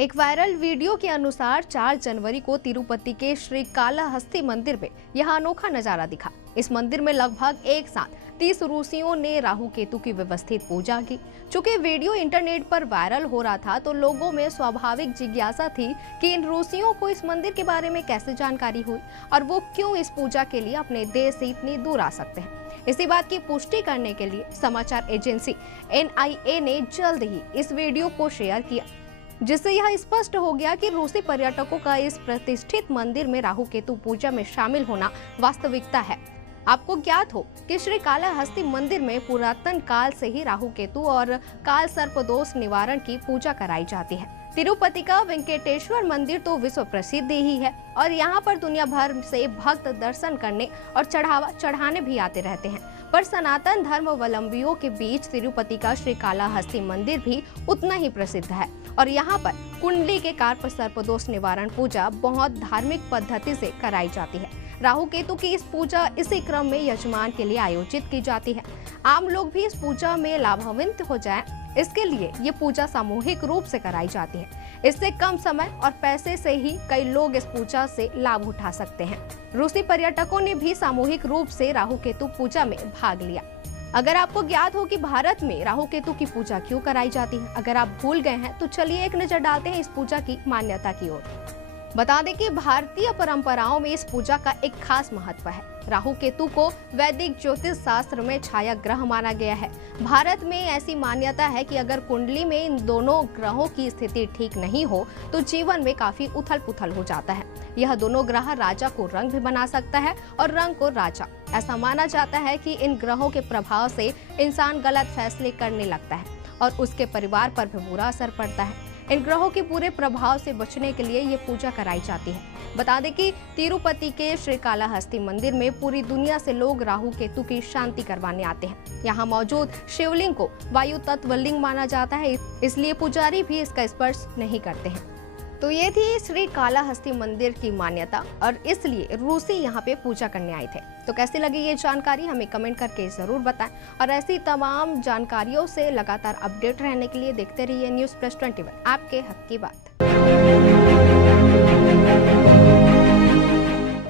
एक viral video के अनुसार 4 जनवरी को तिरुपति के श्री कालाहस्ती मंदिर में यह अनोखा नजारा दिखा। इस मंदिर में लगभग एक साथ 30 ऋषियों ने राहु केतु की व्यवस्थित पूजा की। चूंकि वीडियो इंटरनेट पर वायरल हो रहा था तो लोगों में स्वाभाविक जिज्ञासा थी कि इन ऋषियों को इस मंदिर के बारे में कैसे जानकारी हुई और वो क्यों इस पूजा के लिए अपने देश से इतनी दूर आ सकते हैं। इसी बात की पुष्टि करने के लिए समाचार एजेंसी NIA ने जल्द ही इस वीडियो को शेयर किया, जिससे यह स्पष्ट हो गया कि रूसी पर्यटकों का इस प्रतिष्ठित मंदिर में राहु केतु पूजा में शामिल होना वास्तविकता है। आपको ज्ञात हो कि श्री कालाहस्ती मंदिर में पुरातन काल से ही राहु केतु और काल सर्प दोष निवारण की पूजा कराई जाती है। तिरुपति का वेंकटेश्वर मंदिर तो विश्व प्रसिद्ध ही है और यहाँ पर दुनिया भर से भक्त दर्शन करने और चढ़ावा चढ़ाने भी आते रहते हैं। पर सनातन धर्मावलंबियों के बीच तिरुपति का श्री कालाहस्ती मंदिर भी उतना ही प्रसिद्ध है और यहाँ पर कुंडली के कार्प सर्पदोष निवारण पूजा बहुत धार्मिक पद्धति से कराई जाती है। राहु केतु की इस पूजा इसी क्रम में यजमान के लिए आयोजित की जाती है। आम लोग भी इस पूजा में लाभान्वित हो जाएं, इसके लिए ये पूजा सामूहिक रूप से कराई जाती है। इससे कम समय और पैसे से ही कई लोग इस पूजा से लाभ उठा सकते हैं। रूसी पर्यटकों ने भी सामूहिक रूप से राहु केतु पूजा में भाग लिया। अगर आपको ज्ञात हो कि भारत में राहु केतु की पूजा क्यों कराई जाती है, अगर आप भूल गए हैं तो चलिए एक नजर डालते हैं इस पूजा की मान्यता की ओर। बता दें कि भारतीय परंपराओं में इस पूजा का एक खास महत्व है। राहु केतु को वैदिक ज्योतिष शास्त्र में छाया ग्रह माना गया है। भारत में ऐसी मान्यता है कि अगर कुंडली में इन दोनों ग्रहों की स्थिति ठीक नहीं हो तो जीवन में काफी उथल पुथल हो जाता है। यह दोनों ग्रह राजा को रंग भी बना सकता है और रंग को राजा। ऐसा माना जाता है कि इन ग्रहों के प्रभाव से इंसान गलत फैसले करने लगता है और उसके परिवार पर भी बुरा असर पड़ता है। इन ग्रहों के पूरे प्रभाव से बचने के लिए ये पूजा कराई जाती है। बता दें कि तिरुपति के श्री कालाहस्ती मंदिर में पूरी दुनिया से लोग राहु केतु की शांति करवाने आते हैं। यहाँ मौजूद शिवलिंग को वायु तत्व लिंग माना जाता है, इसलिए पुजारी भी इसका स्पर्श नहीं करते हैं। तो ये थी श्री कालाहस्ती मंदिर की मान्यता और इसलिए रूसी यहाँ पे पूजा करने आए थे। तो कैसी लगी ये जानकारी हमें कमेंट करके जरूर बताएं और ऐसी तमाम जानकारियों से लगातार अपडेट रहने के लिए देखते रहिए न्यूज़ प्लस 21, आपके हक की बात।